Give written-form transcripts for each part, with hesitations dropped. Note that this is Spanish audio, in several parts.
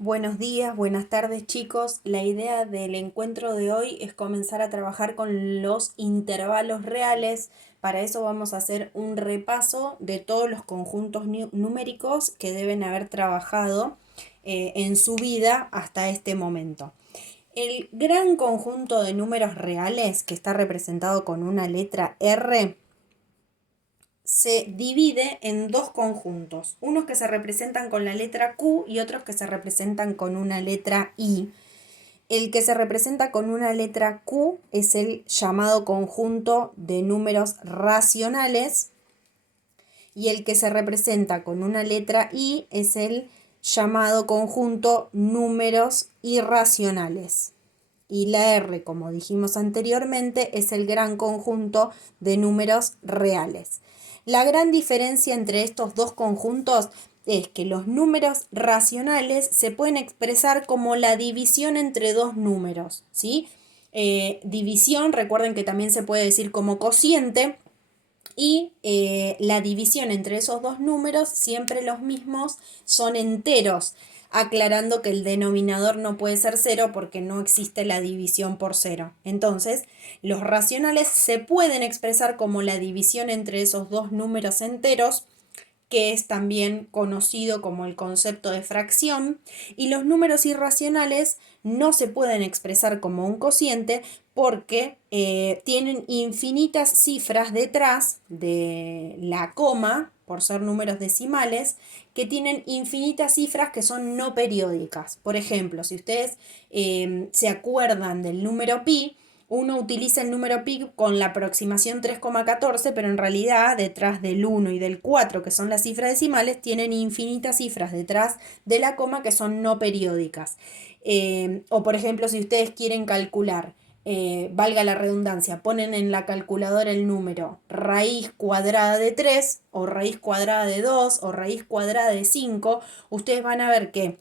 Buenos días, buenas tardes chicos. La idea del encuentro de hoy es comenzar a trabajar con los intervalos reales. Para eso vamos a hacer un repaso de todos los conjuntos numéricos que deben haber trabajado en su vida hasta este momento. El gran conjunto de números reales, que está representado con una letra R, se divide en dos conjuntos, unos que se representan con la letra Q y otros que se representan con una letra I. El que se representa con una letra Q es el llamado conjunto de números racionales y el que se representa con una letra I es el llamado conjunto números irracionales. Y la R, como dijimos anteriormente, es el gran conjunto de números reales. La gran diferencia entre estos dos conjuntos es que los números racionales se pueden expresar como la división entre dos números, ¿sí? División, recuerden que también se puede decir como cociente, y la división entre esos dos números, siempre los mismos, son enteros, aclarando que el denominador no puede ser cero porque no existe la división por cero. Entonces, los racionales se pueden expresar como la división entre esos dos números enteros, que es también conocido como el concepto de fracción, y los números irracionales no se pueden expresar como un cociente porque tienen infinitas cifras detrás de la coma, por ser números decimales, que tienen infinitas cifras que son no periódicas. Por ejemplo, si ustedes se acuerdan del número pi, uno utiliza el número pi con la aproximación 3,14, pero en realidad detrás del 1 y del 4, que son las cifras decimales, tienen infinitas cifras detrás de la coma que son no periódicas. O por ejemplo, si ustedes quieren calcular, valga la redundancia, ponen en la calculadora el número raíz cuadrada de 3 o raíz cuadrada de 2 o raíz cuadrada de 5, ustedes van a ver que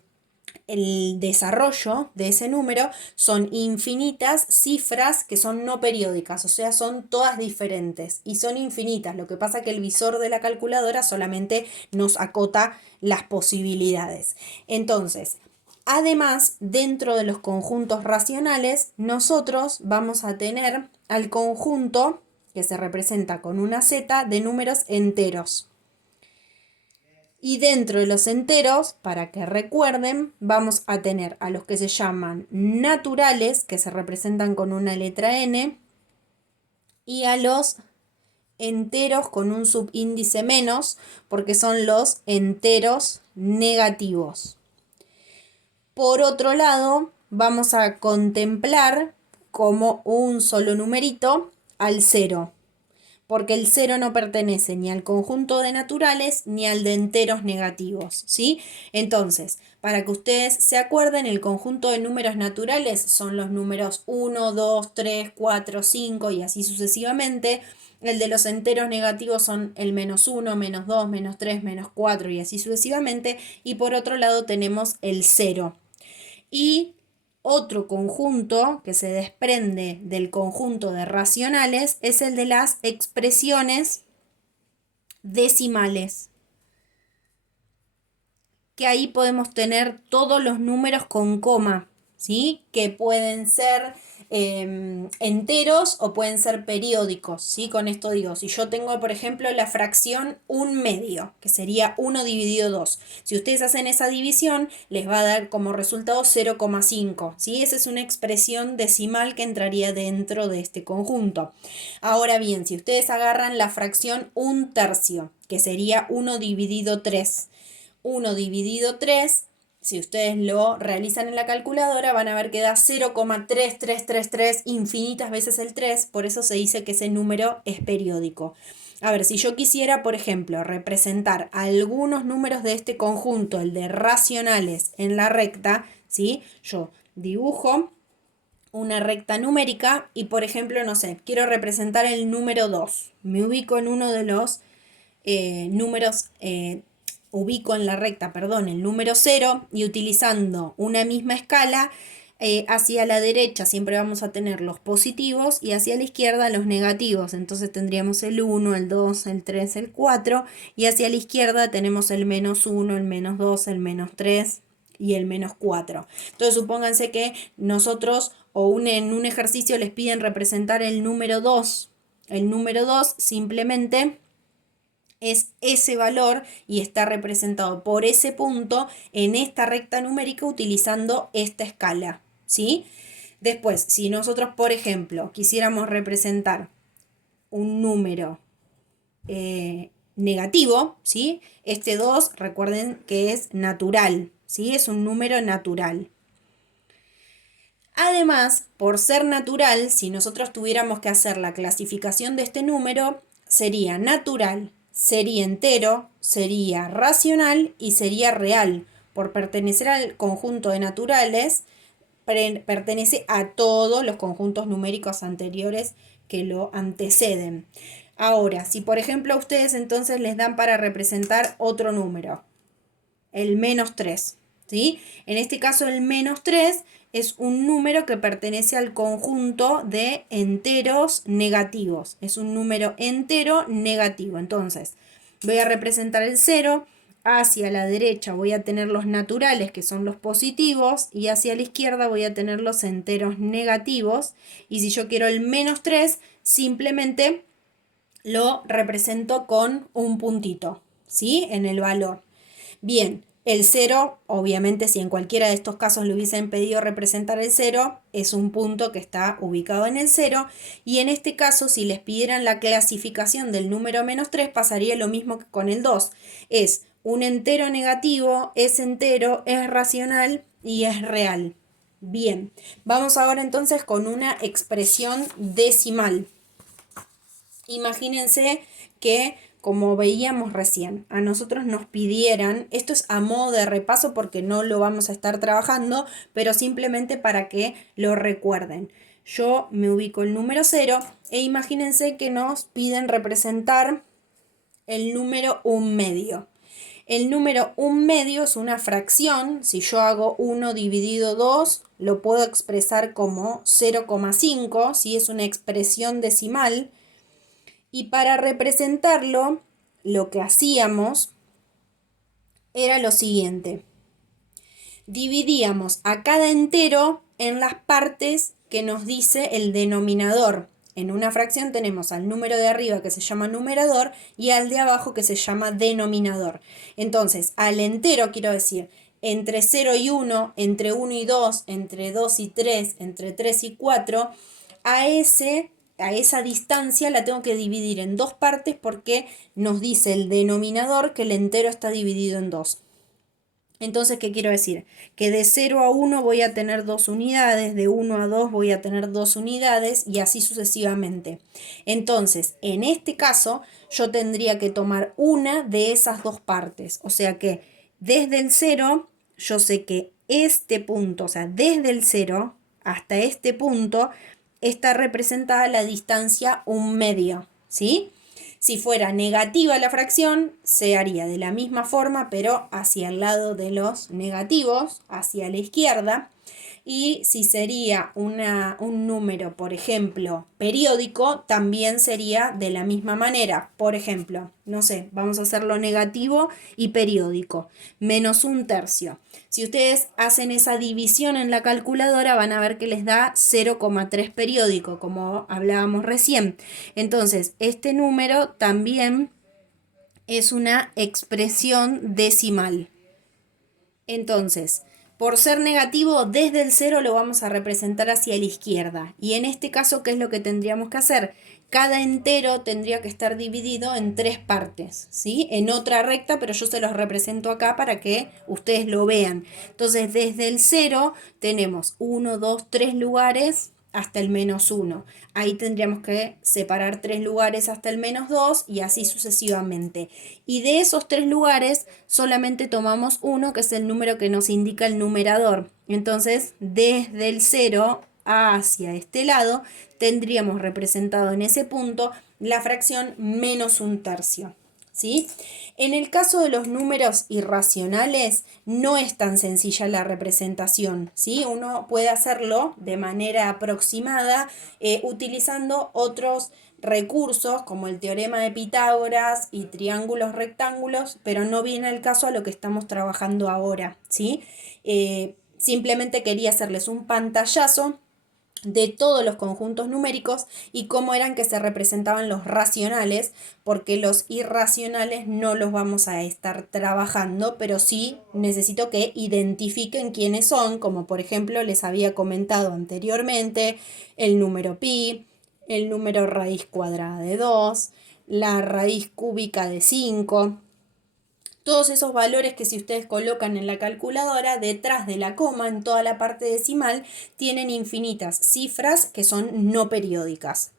el desarrollo de ese número son infinitas cifras que son no periódicas, o sea, son todas diferentes y son infinitas. Lo que pasa es que el visor de la calculadora solamente nos acota las posibilidades. Entonces, además, dentro de los conjuntos racionales, nosotros vamos a tener al conjunto que se representa con una Z de números enteros. Y dentro de los enteros, para que recuerden, vamos a tener a los que se llaman naturales, que se representan con una letra N, y a los enteros con un subíndice menos, porque son los enteros negativos. Por otro lado, vamos a contemplar como un solo numerito al cero, porque el cero no pertenece ni al conjunto de naturales ni al de enteros negativos, ¿sí? Entonces, para que ustedes se acuerden, el conjunto de números naturales son los números 1, 2, 3, 4, 5 y así sucesivamente. El de los enteros negativos son el menos 1, menos 2, menos 3, menos 4 y así sucesivamente. Y por otro lado tenemos el cero. Y otro conjunto que se desprende del conjunto de racionales es el de las expresiones decimales, que ahí podemos tener todos los números con coma, ¿sí? Que pueden ser enteros o pueden ser periódicos, ¿sí? Con esto digo, si yo tengo, por ejemplo, la fracción 1/2, que sería 1 dividido 2. Si ustedes hacen esa división, les va a dar como resultado 0,5, ¿sí? Esa es una expresión decimal que entraría dentro de este conjunto. Ahora bien, si ustedes agarran la fracción 1/3, que sería 1 dividido 3, 1 dividido 3, si ustedes lo realizan en la calculadora, van a ver que da 0,3333, infinitas veces el 3, por eso se dice que ese número es periódico. A ver, si yo quisiera, por ejemplo, representar algunos números de este conjunto, el de racionales, en la recta, ¿sí? Yo dibujo una recta numérica y, por ejemplo, no sé, quiero representar el número 2. Me ubico en uno de los números, ubico en la recta, perdón, el número 0 y utilizando una misma escala, hacia la derecha siempre vamos a tener los positivos y hacia la izquierda los negativos. Entonces tendríamos el 1, el 2, el 3, el 4 y hacia la izquierda tenemos el menos 1, el menos 2, el menos 3, y el menos 4. Entonces supónganse que nosotros en un ejercicio les piden representar el número 2. El número 2 simplemente es ese valor y está representado por ese punto en esta recta numérica utilizando esta escala, ¿sí? Después, si nosotros, por ejemplo, quisiéramos representar un número negativo, ¿sí? Este 2, recuerden que es natural, ¿sí? Es un número natural. Además, por ser natural, si nosotros tuviéramos que hacer la clasificación de este número, sería natural, sería entero, sería racional y sería real. Por pertenecer al conjunto de naturales, pertenece a todos los conjuntos numéricos anteriores que lo anteceden. Ahora, si por ejemplo a ustedes entonces les dan para representar otro número, el menos 3, ¿sí? En este caso el menos 3 es un número que pertenece al conjunto de enteros negativos. Es un número entero negativo. Entonces, voy a representar el 0. Hacia la derecha voy a tener los naturales, que son los positivos, y hacia la izquierda voy a tener los enteros negativos. Y si yo quiero el menos 3, simplemente lo represento con un puntito, ¿sí? En el valor. Bien, el 0, obviamente si en cualquiera de estos casos le hubiesen pedido representar el 0, es un punto que está ubicado en el 0. Y en este caso, si les pidieran la clasificación del número menos 3, pasaría lo mismo que con el 2. Es un entero negativo, es entero, es racional y es real. Bien, vamos ahora entonces con una expresión decimal. Imagínense que, como veíamos recién, a nosotros nos pidieran, esto es a modo de repaso porque no lo vamos a estar trabajando, pero simplemente para que lo recuerden. Yo me ubico el número 0 e imagínense que nos piden representar el número 1/2. El número 1/2 es una fracción. Si yo hago 1 dividido 2, lo puedo expresar como 0,5, si es una expresión decimal. Y para representarlo, lo que hacíamos era lo siguiente. Dividíamos a cada entero en las partes que nos dice el denominador. En una fracción tenemos al número de arriba que se llama numerador y al de abajo que se llama denominador. Entonces, al entero quiero decir entre 0 y 1, entre 1 y 2, entre 2 y 3, entre 3 y 4, a esa distancia la tengo que dividir en dos partes porque nos dice el denominador que el entero está dividido en 2. Entonces, ¿qué quiero decir? Que de 0 a 1 voy a tener 2 unidades, de 1 a 2 voy a tener 2 unidades y así sucesivamente. Entonces, en este caso, yo tendría que tomar una de esas dos partes. O sea que desde el 0, yo sé que este punto, o sea, desde el 0 hasta este punto, está representada la distancia 1/2, ¿sí? Si fuera negativa la fracción, se haría de la misma forma, pero hacia el lado de los negativos, hacia la izquierda. Y si sería un número, por ejemplo, periódico, también sería de la misma manera. Por ejemplo, no sé, vamos a hacerlo negativo y periódico, menos 1/3. Si ustedes hacen esa división en la calculadora, van a ver que les da 0,3 periódico, como hablábamos recién. Entonces, este número también es una expresión decimal. Entonces, por ser negativo, desde el 0 lo vamos a representar hacia la izquierda. Y en este caso, ¿qué es lo que tendríamos que hacer? Cada entero tendría que estar dividido en 3 partes, ¿sí? En otra recta, pero yo se los represento acá para que ustedes lo vean. Entonces, desde el 0 tenemos 1, 2, 3 lugares hasta el menos 1. Ahí tendríamos que separar 3 lugares hasta el menos 2 y así sucesivamente. Y de esos 3 lugares solamente tomamos uno, que es el número que nos indica el numerador. Entonces, desde el 0 hacia este lado, tendríamos representado en ese punto la fracción menos 1/3. ¿Sí? En el caso de los números irracionales no es tan sencilla la representación, ¿sí? Uno puede hacerlo de manera aproximada utilizando otros recursos como el teorema de Pitágoras y triángulos rectángulos, pero no viene al caso a lo que estamos trabajando ahora, ¿sí? Simplemente quería hacerles un pantallazo de todos los conjuntos numéricos y cómo eran que se representaban los racionales, porque los irracionales no los vamos a estar trabajando, pero sí necesito que identifiquen quiénes son, como por ejemplo les había comentado anteriormente, el número pi, el número raíz cuadrada de 2, la raíz cúbica de 5. Todos esos valores que si ustedes colocan en la calculadora, detrás de la coma, en toda la parte decimal, tienen infinitas cifras que son no periódicas.